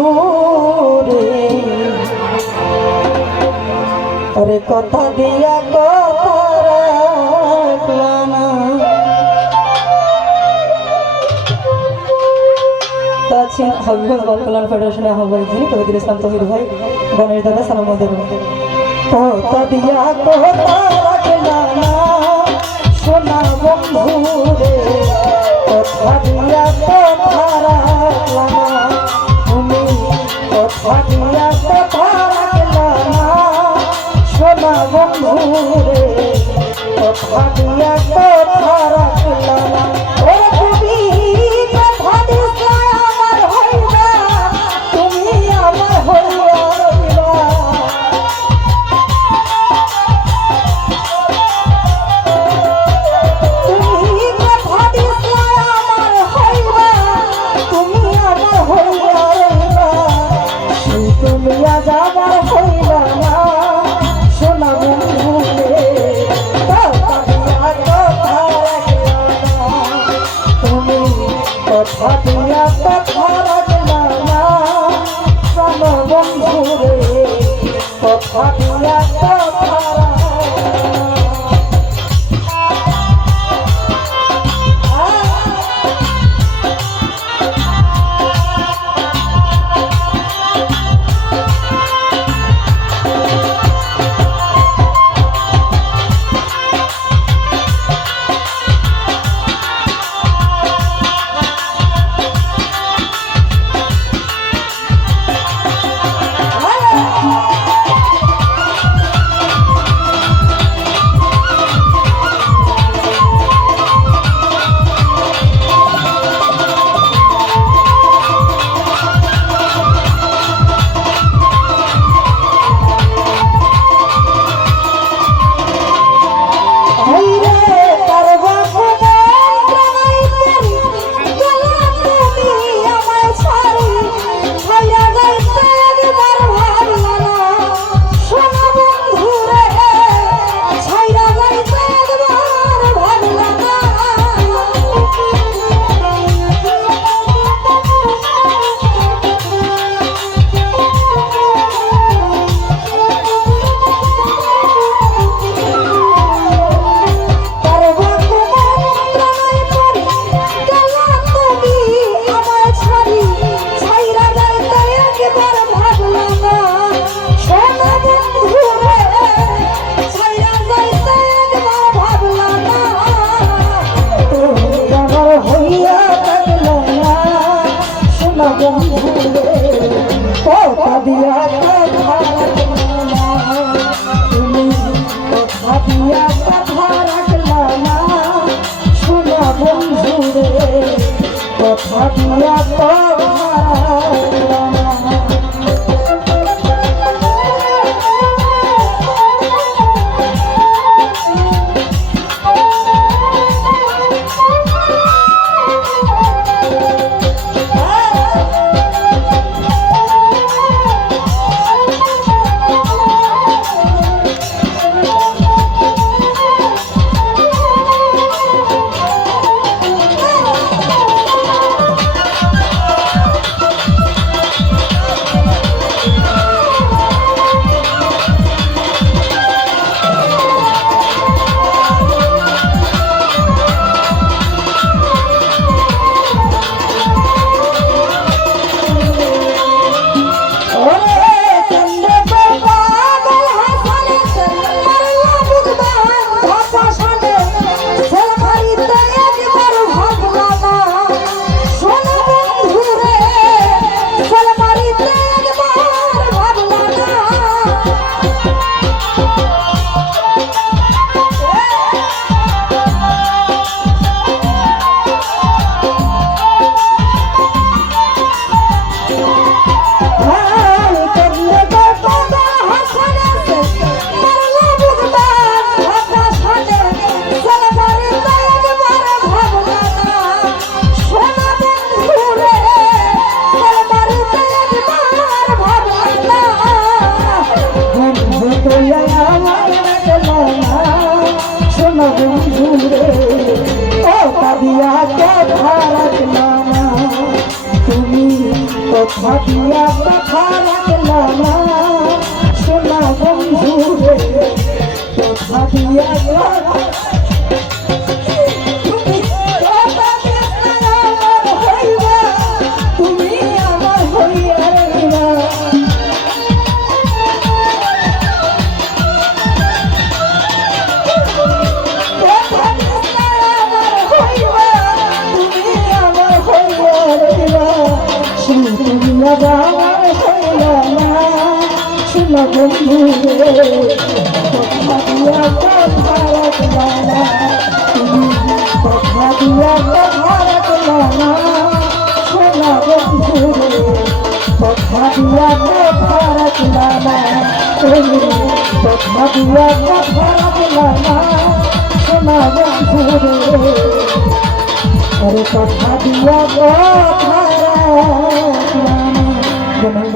বন্ধুরে ওরে কথা দিয়া কথা রাখলাম না। আছেন হবিগঞ্জ বাল কল্যাণ ফেডারেশনের আহ্বায়ক যিনি কবির ইসলাম তহির ভাই গণেশ দাদা সালাম দেব। কথা দিয়া কথা রাখলাম না সোনা বন্ধুরে কথা দিয়া কথা রাখলাম না তুমি কথা দিয়া কথা রাখলাম না সোনা বন্ধুরে কথা দিয়া কথা রাখলাম না। কথা দিয়া কথা রাখলা না সোনা বন্ধু রে কথা দিয়া তুমি কথা দিয়া আমার হইবা তুমি আমার হইয়া রইবা আমার হইলা না শোনা বন্ধু রে কথা দিয়া কথা রাখলা না তুমি কথা দিয়া কথা রাখলা না শোনা বন্ধু রে কথা দিয়া কথা রাখলা না তুমি কথা দিয়া কথা রাখলা না শোনা বন্ধু রে আরে কথা দিয়া কথা রাখলা না